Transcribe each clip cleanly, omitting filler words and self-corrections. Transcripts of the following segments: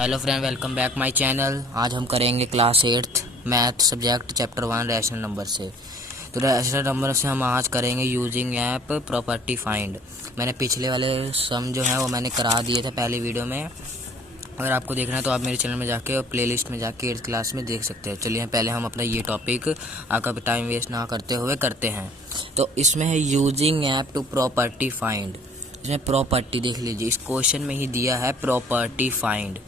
Hello friend, welcome back my channel. आज हम करेंगे class 8th math subject chapter 1 rational number से। तो रैशनल नंबर से हम आज करेंगे यूजिंग ऐप प्रॉपर्टी फाइंड। मैंने पिछले वाले सम जो है वो मैंने करा दिए थे पहली वीडियो में। अगर आपको देखना है तो आप मेरे चैनल में जाके और प्लेलिस्ट में जाके 8th क्लास में देख सकते हैं। चलिए पहले हम अपना ये टॉपिक आपका टाइम वेस्ट ना करते हुए करते हैं। तो इसमें है using app to property find. इसमें प्रॉपर्टी देख लीजिए, इस क्वेश्चन में ही दिया है प्रॉपर्टी फाइंड।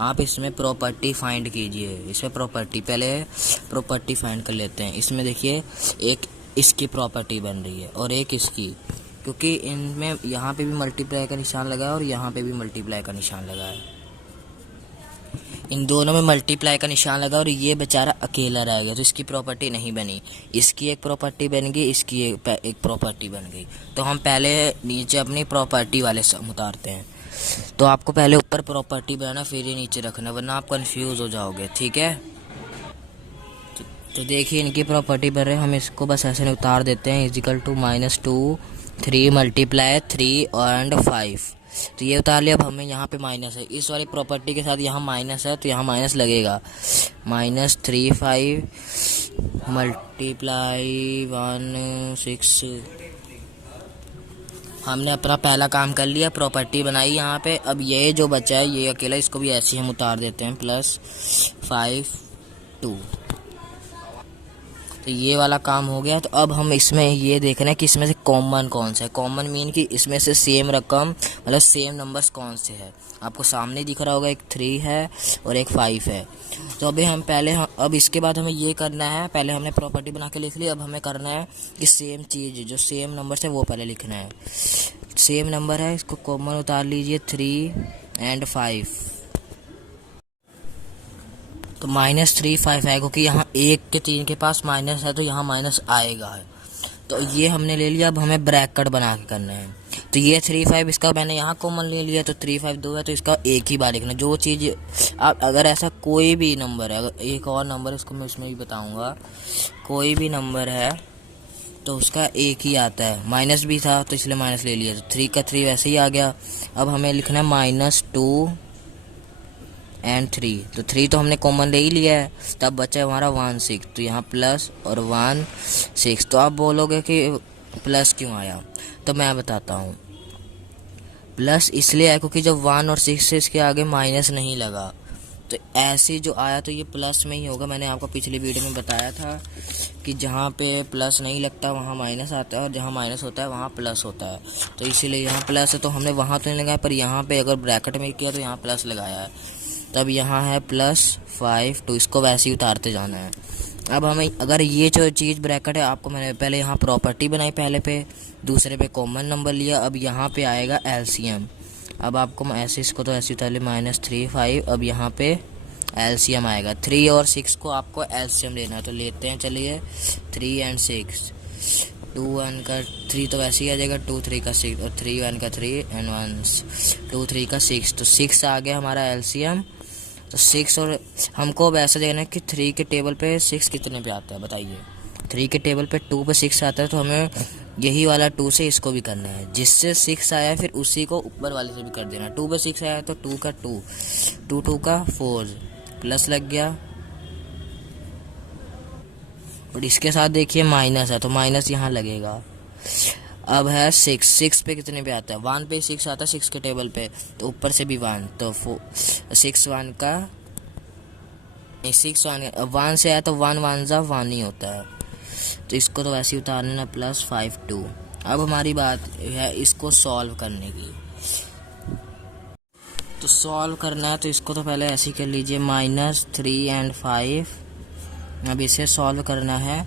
आप इसमें प्रॉपर्टी फाइंड कीजिए। इसमें प्रॉपर्टी पहले प्रॉपर्टी फाइंड कर लेते हैं। इसमें देखिए एक इसकी प्रॉपर्टी बन रही है और एक इसकी, क्योंकि इनमें यहाँ पे भी मल्टीप्लाई का निशान लगा है और यहाँ पे भी मल्टीप्लाई का निशान लगा है। इन दोनों में मल्टीप्लाई का निशान लगा और ये बेचारा अकेला रह गया, तो इसकी प्रॉपर्टी नहीं बनी। इसकी एक प्रॉपर्टी बन गई, इसकी एक प्रॉपर्टी बन गई। तो हम पहले नीचे अपनी प्रॉपर्टी वाले सम उतारते हैं। तो आपको पहले ऊपर प्रॉपर्टी बनाना, फिर ये नीचे रखना, वरना आप कंफ्यूज हो जाओगे। ठीक है, तो देखिए इनकी प्रॉपर्टी बन रही है। हम इसको बस ऐसे नहीं उतार देते हैं। Equal to -2 3 multiply 3 and 5। तो ये उतार लिया। अब हमें यहाँ पे माइनस है, इस वाली प्रॉपर्टी के साथ यहाँ माइनस है तो यहाँ माइनस लगेगा। -3 5 मल्टीप्लाई 1 6। हमने अपना पहला काम कर लिया, प्रॉपर्टी बनाई यहाँ पे। अब ये जो बचा है ये अकेला, इसको भी ऐसे ही हम उतार देते हैं। +5 2। तो ये वाला काम हो गया। तो अब हम इसमें ये देखना है कि इसमें से कॉमन कौन सा है। कॉमन मीन कि इसमें से सेम रकम मतलब सेम नंबर्स कौन से है। आपको सामने दिख रहा होगा, एक 3 है और एक 5 है। तो अभी हम पहले अब इसके बाद हमें ये करना है। पहले हमने प्रॉपर्टी बना के लिख ली, अब हमें करना है कि सेम चीज़ जो सेम नंबर है वो पहले लिखना है। सेम नंबर है, इसको कॉमन उतार लीजिए 3 एंड 5। तो -3 5 है, क्योंकि यहाँ 1 के 3 के पास माइनस है तो यहाँ माइनस आएगा है। तो ये हमने ले लिया। अब हमें ब्रैकेट बना के करना है। तो ये 3 5 इसका मैंने यहाँ कॉमन ले लिया, तो 3 5 2 है तो इसका एक ही बार लिखना। जो चीज़ आप अगर ऐसा कोई भी नंबर है, अगर एक और नंबर इसको मैं उसमें भी बताऊँगा, कोई भी नंबर है तो उसका एक ही आता है। माइनस भी था तो इसलिए माइनस ले लिया, तो 3 का 3 वैसे ही आ गया। अब हमें लिखना है -2 एंड 3। तो 3 तो हमने कॉमन ले ही लिया है, तब बचा है हमारा 1 6। तो यहाँ प्लस और 1 6। तो आप बोलोगे कि प्लस क्यों आया, तो मैं बताता हूँ। प्लस इसलिए आया क्योंकि जब 1 और 6 से इसके आगे माइनस नहीं लगा, तो ऐसे जो आया तो ये प्लस में ही होगा। मैंने आपको पिछली वीडियो में बताया था कि जहाँ पे प्लस नहीं लगता वहाँ माइनस आता है और जहाँ माइनस होता है वहाँ प्लस होता है। तो इसीलिए यहाँ प्लस है, तो हमने वहाँ तो नहीं लगाया, पर यहाँ पे अगर ब्रैकेट में किया तो यहाँ प्लस लगाया है। तब यहाँ है +5 तो इसको वैसे ही उतारते जाना है। अब हमें अगर ये जो चीज़ ब्रैकेट है, आपको मैंने पहले यहाँ प्रॉपर्टी बनाई पहले पे, दूसरे पे कॉमन नंबर लिया। अब यहाँ पे आएगा एलसीएम। अब आपको ऐसे इसको तो ऐसे उतार लिया -3 5। अब यहाँ पे एलसीएम आएगा। 3 और 6 को आपको एलसीएम लेना है, तो लेते हैं। चलिए 3 एंड 6, 2 1 का 3 तो वैसे ही आ जाएगा, 2 3 का 6 और 3 1 का 3 एंड 1 2 3 का 6। तो 6 आ गया हमारा एलसीएम। तो 6 और हमको अब ऐसा देखना है कि 3 के टेबल पे 6 कितने पे आता है, बताइए। 3 के टेबल पे 2 पे 6 आता है, तो हमें यही वाला 2 से इसको भी करना है। जिससे 6 आया फिर उसी को ऊपर वाले से भी कर देना। 2 पे 6 आया तो 2 का 2, 2 2 का 4 प्लस लग गया। और इसके साथ देखिए माइनस है तो माइनस यहाँ लगेगा। अब है 6 पे कितने पे आता है, 1 पे 6 आता है 6 के टेबल पे, तो ऊपर से भी 1, तो 6 1 का 6 1 से आया तो 1 1 जा 1 ही होता है। तो इसको तो वैसे ही उतारना +5 2। अब हमारी बात है इसको सॉल्व करने की। तो सॉल्व करना है तो इसको तो पहले ऐसे ही कर लीजिए, -3 एंड 5। अब इसे सॉल्व करना है।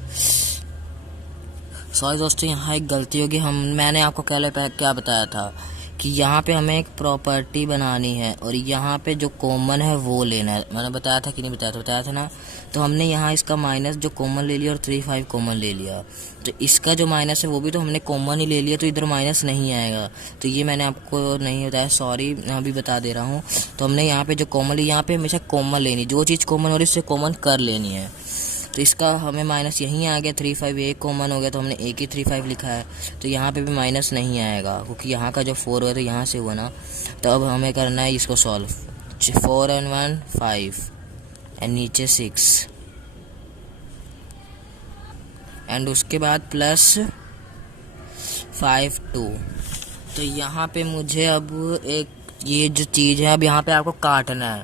सॉरी दोस्तों, यहाँ एक गलती होगी। मैंने आपको क्या बताया था कि यहाँ पे हमें एक प्रॉपर्टी बनानी है और यहाँ पे जो कॉमन है वो लेना है। मैंने बताया था कि नहीं बताया था, बताया था ना। तो हमने यहाँ इसका माइनस जो कॉमन ले लिया और 3 5 कॉमन ले लिया। तो इसका जो माइनस है वो भी तो हमने कॉमन ही ले लिया, तो इधर माइनस नहीं आएगा। तो ये मैंने आपको नहीं बताया, सॉरी, मैं अभी बता दे रहा हूँ। तो हमने यहाँ पे जो कॉमन ली, यहाँ पे हमेशा कॉमन लेनी, जो चीज़ कॉमन हो रही है उससे कॉमन कर लेनी है। तो इसका हमें माइनस यहीं आ गया। 3 5 एक कॉमन हो गया तो हमने एक ही 3 5 लिखा है, तो यहाँ पे भी माइनस नहीं आएगा क्योंकि यहाँ का जो 4 हुआ तो यहाँ से हुआ ना। तो अब हमें करना है इसको सॉल्व। 4 and 1 5 एंड नीचे 6 एंड उसके बाद प्लस 5 2। तो यहाँ पे मुझे अब एक ये जो चीज़ है अब यहाँ पे आपको काटना है।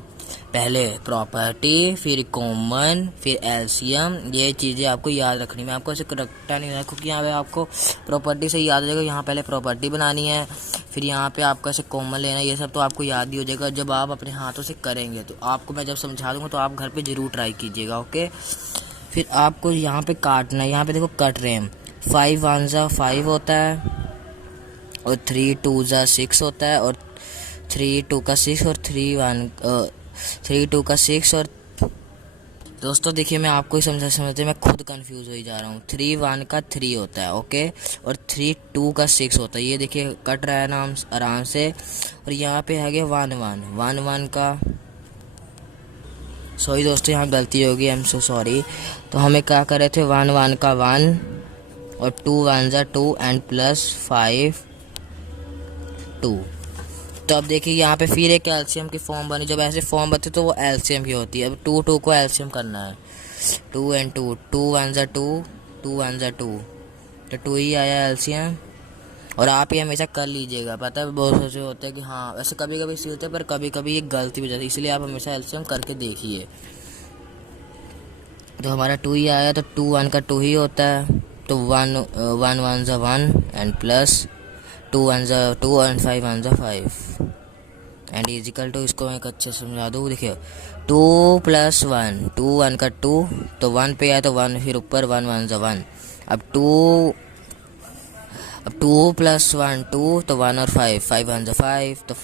पहले प्रॉपर्टी, फिर कॉमन, फिर एलसीएम, ये चीज़ें आपको याद रखनी। मैं आपको ऐसे रखता नहीं है क्योंकि यहाँ पे आपको प्रॉपर्टी से याद हो जाएगा। यहाँ पहले प्रॉपर्टी बनानी है, फिर यहाँ पे आपको ऐसे कॉमन लेना है, ये सब तो आपको याद ही हो जाएगा जब आप अपने हाथों से करेंगे। तो आपको मैं जब समझा दूँगा तो आप घर पर ज़रूर ट्राई कीजिएगा, ओके। फिर आपको यहाँ पर काटना है, यहाँ पर देखो कट रहे हैं। 5 1 जा 5 होता है और 3 2 जा 6 होता है और 3 2 का 6 और 3 2 का 6 और दोस्तों देखिए मैं आपको ही समझते मैं खुद कंफ्यूज हो ही जा रहा हूँ। 3 1 का 3 होता है, ओके, और 3 2 का 6 होता है। ये देखिए कट रहा है ना आराम से। और यहाँ पे है गया 1 1 1 का, सॉरी दोस्तों यहाँ गलती होगी, आई एम सो सॉरी। तो हमें क्या कर रहे थे 1 1 का 1 और 2 1 जा 2 एंड प्लस 5 2। तो अब देखिए यहाँ पे फिर एक एलसीएम की फॉर्म बनी। जब ऐसे फॉर्म बनती तो वो एलसीएम की होती है। अब 2 2 को एलसीएम करना है। 2 एंड 2 2 1 जा 2 2 1 जा 2 तो 2 ही आया एलसीएम। और आप ये हमेशा कर लीजिएगा। पता है बहुत सोचे होते हैं कि हाँ वैसे कभी कभी सही होता है पर कभी कभी ये गलती हो जाती है, इसलिए आप हमेशा एलसीएम करके देखिए। तो हमारा 2 ही आया, तो 2 1 का 2 ही होता है। तो 1 1 जा 1 एंड प्लस 2 1 जा 2 एंड 5 1 जा 5 एंड इजिकल टू, इसको मैं एक अच्छे से समझा दूँ। देखिए 2 प्लस 1 2 1 का 2 तो 1 पे आया तो 1 फिर ऊपर 1 1 जा 1। अब 2 प्लस 1 2 तो 1 और 5 5 1 जा 5 तो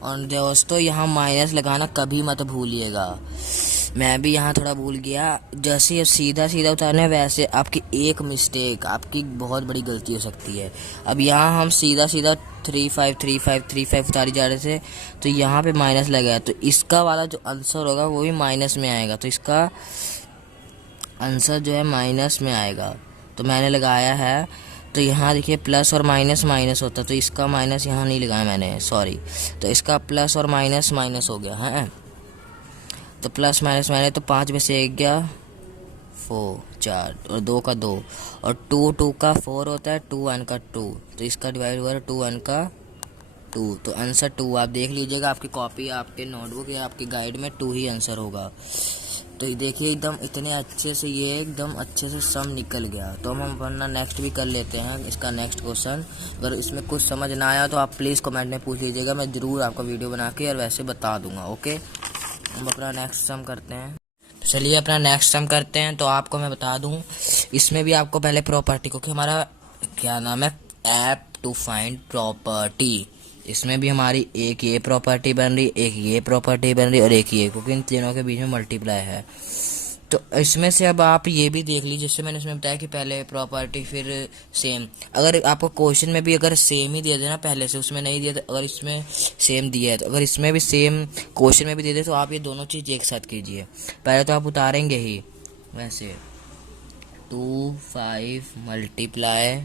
और दोस्तों यहाँ माइनस लगाना कभी मत भूलिएगा। मैं भी यहाँ थोड़ा भूल गया। जैसे सीधा सीधा उतारना है वैसे आपकी एक मिस्टेक आपकी बहुत बड़ी गलती हो सकती है। अब यहाँ हम सीधा सीधा 3 5 3 5 3 5 उतारी जा रहे थे तो यहाँ पे माइनस लगा, तो इसका वाला जो आंसर होगा वो भी माइनस में आएगा। तो इसका आंसर जो है माइनस में आएगा। तो मैंने लगाया है, तो यहाँ देखिए प्लस और माइनस माइनस होता, तो इसका माइनस यहाँ नहीं लगाया मैंने, सॉरी। तो इसका प्लस और माइनस माइनस हो गया है। तो प्लस माइनस मैंने तो 5 में से 1 गया 4 4 और 2 का 2 और 2 2 का 4 होता है, 2 1 का 2 तो इसका डिवाइड हुआ 2 1 का 2 तो आंसर 2। आप देख लीजिएगा आपकी कॉपी आपके नोटबुक या आपकी गाइड में 2 ही आंसर होगा। तो देखिए एकदम इतने अच्छे से ये एकदम अच्छे से सम निकल गया। तो हम वरना नेक्स्ट भी कर लेते हैं इसका नेक्स्ट क्वेश्चन। अगर इसमें कुछ समझ ना आया तो आप प्लीज़ कमेंट में पूछ लीजिएगा, मैं ज़रूर आपको वीडियो बना के और वैसे बता दूंगा, ओके। हम अपना नेक्स्ट सम करते हैं। तो चलिए अपना नेक्स्ट सम करते हैं। तो आपको मैं बता दूं इसमें भी आपको पहले प्रॉपर्टी, क्योंकि हमारा क्या नाम है ऐप टू फाइंड प्रॉपर्टी, इसमें भी हमारी एक ये प्रॉपर्टी बन रही, एक ये प्रॉपर्टी बन रही और एक ये, क्योंकि इन तीनों के बीच में मल्टीप्लाई है। तो इसमें से अब आप ये भी देख लीजिए, जैसे मैंने इसमें बताया कि पहले प्रॉपर्टी फिर सेम। अगर आपको क्वेश्चन में भी अगर सेम ही दिया देना पहले से, उसमें नहीं दिया तो अगर इसमें सेम दिया है तो अगर इसमें भी सेम क्वेश्चन में भी दे दे तो आप ये दोनों चीज़ एक साथ कीजिए। पहले तो आप उतारेंगे ही वैसे 2 5 मल्टीप्लाई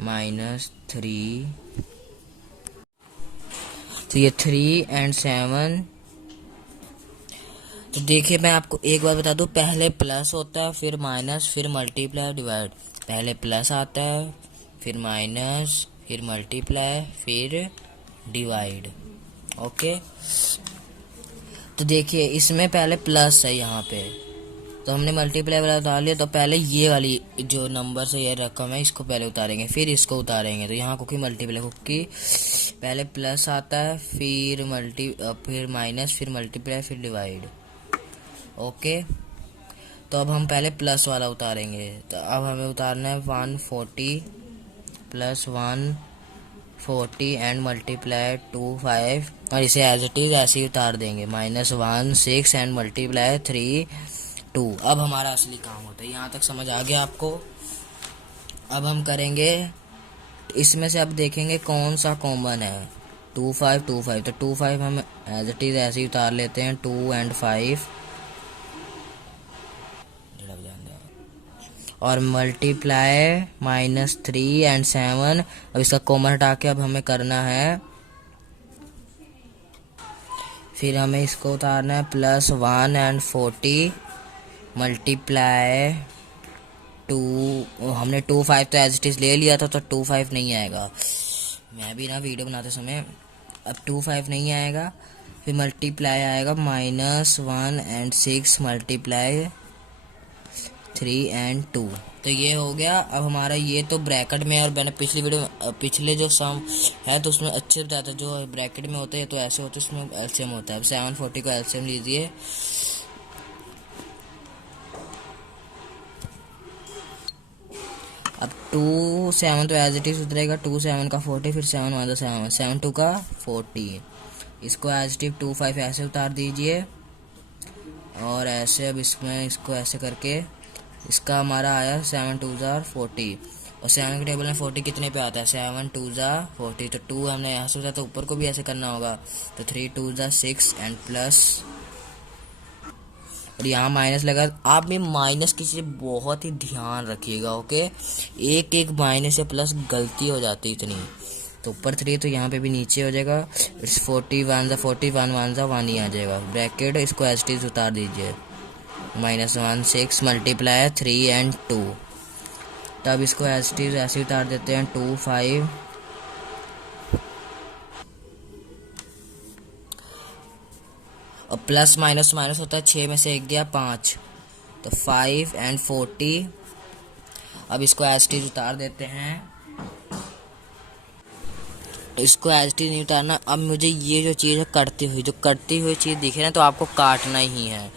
-3, तो ये 3 एंड 7। तो देखिए मैं आपको एक बार बता दूं, पहले प्लस होता है फिर माइनस फिर मल्टीप्लाई डिवाइड। पहले प्लस आता है फिर माइनस फिर मल्टीप्लाई फिर डिवाइड, ओके। तो देखिए इसमें पहले प्लस है यहाँ पे, तो हमने मल्टीप्लाई वाला उतार लिया। तो पहले ये वाली जो नंबर से ये रकम है इसको पहले उतारेंगे फिर इसको उतारेंगे। तो यहाँ क्योंकि मल्टीप्लाई, क्योंकि पहले प्लस आता है फिर माइनस फिर मल्टीप्लाई फिर डिवाइड, ओके। तो अब हम पहले प्लस वाला उतारेंगे। तो अब हमें उतारना है 140 प्लस 140 एंड मल्टीप्लाई 2 5 और इसे एज इट इज ऐसे ही उतार देंगे -1 6 एंड मल्टीप्लाई 3 2। अब हमारा असली काम होता है। यहाँ तक समझ आ गया आपको। अब हम करेंगे इसमें से, अब देखेंगे कौन सा कॉमन है। 2 5 2 5, तो 2 5 हम एज इट इज ऐसे ही उतार लेते हैं। 2 एंड 5 और मल्टीप्लाई -3 एंड 7। अब इसका कॉमन हटा के अब हमें करना है, फिर हमें इसको उतारना है +1 एंड 40 मल्टीप्लाई 2। हमने 25 तो एज इट इज ले लिया था, तो 25 नहीं आएगा। मैं भी ना वीडियो बनाते समय, अब 25 नहीं आएगा। फिर मल्टीप्लाई आएगा -1 एंड 6 मल्टीप्लाई 3 एंड 2। तो ये हो गया। अब हमारा ये तो ब्रैकेट में है, और मैंने पिछली वीडियो में पिछले जो सम है तो उसमें अच्छे से बताया था, जो ब्रैकेट में होते हैं तो ऐसे होते हैं, उसमें एलसीएम होता है। अब 740 को एलसीएम लीजिए। अब 2 7 तो एज इट इज उतरेगा, 2 7 का 40, फिर 7 1 7 7 2 का 40। इसको एज इट इज 2 5 ऐसे उतार दीजिए, और ऐसे अब इसमें इसको ऐसे करके इसका हमारा आया 7 2 40। और 7 के टेबल में 40 कितने पे आता है, 7 2 40। तो 2 हमने यहाँ से उतारा, तो ऊपर को भी ऐसे करना होगा। तो 3 2 6 एंड प्लस, और यहाँ माइनस लगा। आप भी माइनस की चीज़ बहुत ही ध्यान रखिएगा, ओके। एक एक माइनस या प्लस गलती हो जाती है इतनी। तो ऊपर 3 तो यहाँ पे भी नीचे हो जाएगा। इट्स 40 1 40 1 1 1 ही आ जाएगा। ब्रैकेट इसको एज इट इज उतार दीजिए, -1 6 मल्टीप्लाई 3 एंड 2। तब इसको एज इट इज ऐसे उतार देते हैं 2 5। और प्लस माइनस माइनस होता है, 6 में से 1 गया 5, तो 5 एंड 40। अब इसको एज इट इज उतार देते हैं। इसको एज इट इज नहीं उतारना। अब मुझे ये जो चीज़ है कटती हुई, जो कटती हुई चीज़ दिखे ना, तो आपको काटना ही है।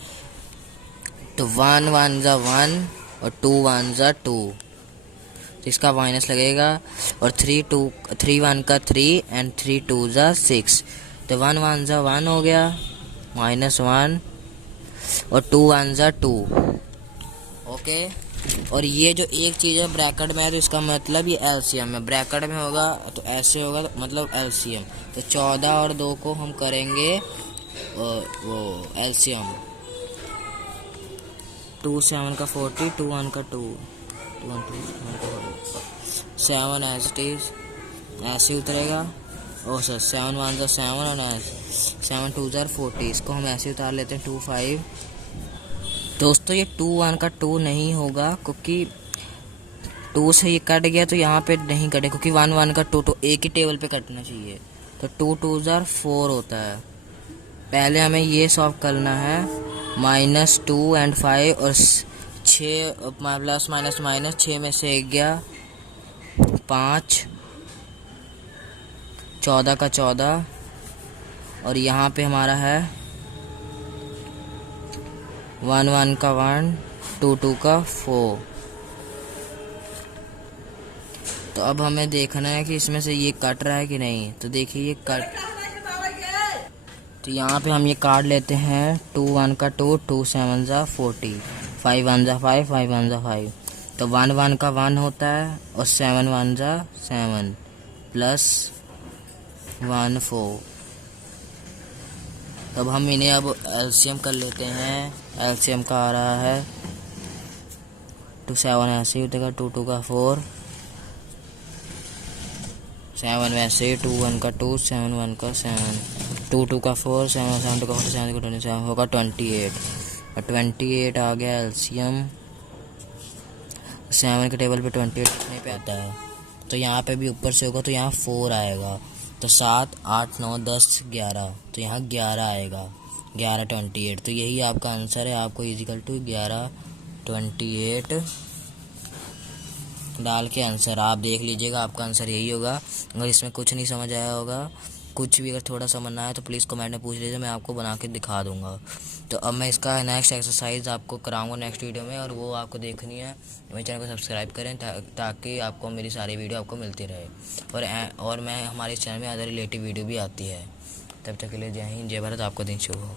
तो 1 1 1 और 2 1 2, तो इसका माइनस लगेगा। और 3 1 का 3 एंड 3 2 6, तो 1 1 1 हो गया, -1 और 2 1 2, ओके। और ये जो एक चीज़ है ब्रैकेट में है, तो इसका मतलब ये एलसीएम है। ब्रैकेट में होगा तो ऐसे होगा, तो मतलब एलसीएम। तो 14 और 2 को हम करेंगे वो एलसीएम। 2 7 का 40, 2 1 का 2 2 1 2 7 एज इट इज ऐसे उतरेगा। ओ सर 7 1 7 और 7 2 40। इसको हम ऐसे उतार लेते हैं 2 5। दोस्तों ये 2 1 का 2 नहीं होगा, क्योंकि 2 से ये कट गया, तो यहाँ पे नहीं कटे, क्योंकि 1 1 का 2 तो एक ही टेबल पे कटना चाहिए। तो 2 2 4 होता है। पहले हमें ये सॉल्व करना है, -2 एंड 5 और 6 प्लस माइनस माइनस, 6 में से 1 गया 5, 14 का 14। और यहाँ पे हमारा है 1 1 का 1, 2 2 का 4। तो अब हमें देखना है कि इसमें से ये कट रहा है कि नहीं। तो देखिए ये कट, तो यहाँ पे हम ये काट लेते हैं। 2 1 का 2, 2 7 40, 5 1 5, 5 1 5। तो 1 1 का 1 होता है, और 7 1 7 प्लस 1 4। तब हम इन्हें अब एलसीएम कर लेते हैं। एलसीएम का आ रहा है 2 7 ऐसे ही उठेगा, 2 2 का 4, 7 वैसे, 2 1 का 2, 7 1 का 7, 2 2 का 4, 7 7 2 का 4, 7 का 27 होगा 28। और 28 आ गया एलसीएम। 7 के टेबल पे 28 कितने पे आता है, तो यहाँ पे भी ऊपर से होगा, तो यहाँ 4 आएगा। तो 7 8 9 10 11, तो यहाँ 11 आएगा, 11 28। तो यही आपका आंसर है। आपको इजिकल टू 11 28 डाल के आंसर आप देख लीजिएगा, आपका आंसर यही होगा। अगर इसमें कुछ नहीं समझ आया होगा, कुछ भी अगर थोड़ा समझना है, तो प्लीज़ कमेंट में पूछ लीजिए, मैं आपको बना के दिखा दूंगा। तो अब मैं इसका नेक्स्ट एक्सरसाइज आपको कराऊंगा नेक्स्ट वीडियो में, और वो आपको देखनी है। मेरे चैनल को सब्सक्राइब करें ताकि आपको मेरी सारी वीडियो आपको मिलती रहे। और मैं हमारे चैनल में अदर रिलेटिव वीडियो भी आती है। तब तक के लिए जय हिंद, जय भारत। आपका दिन शुभ हो।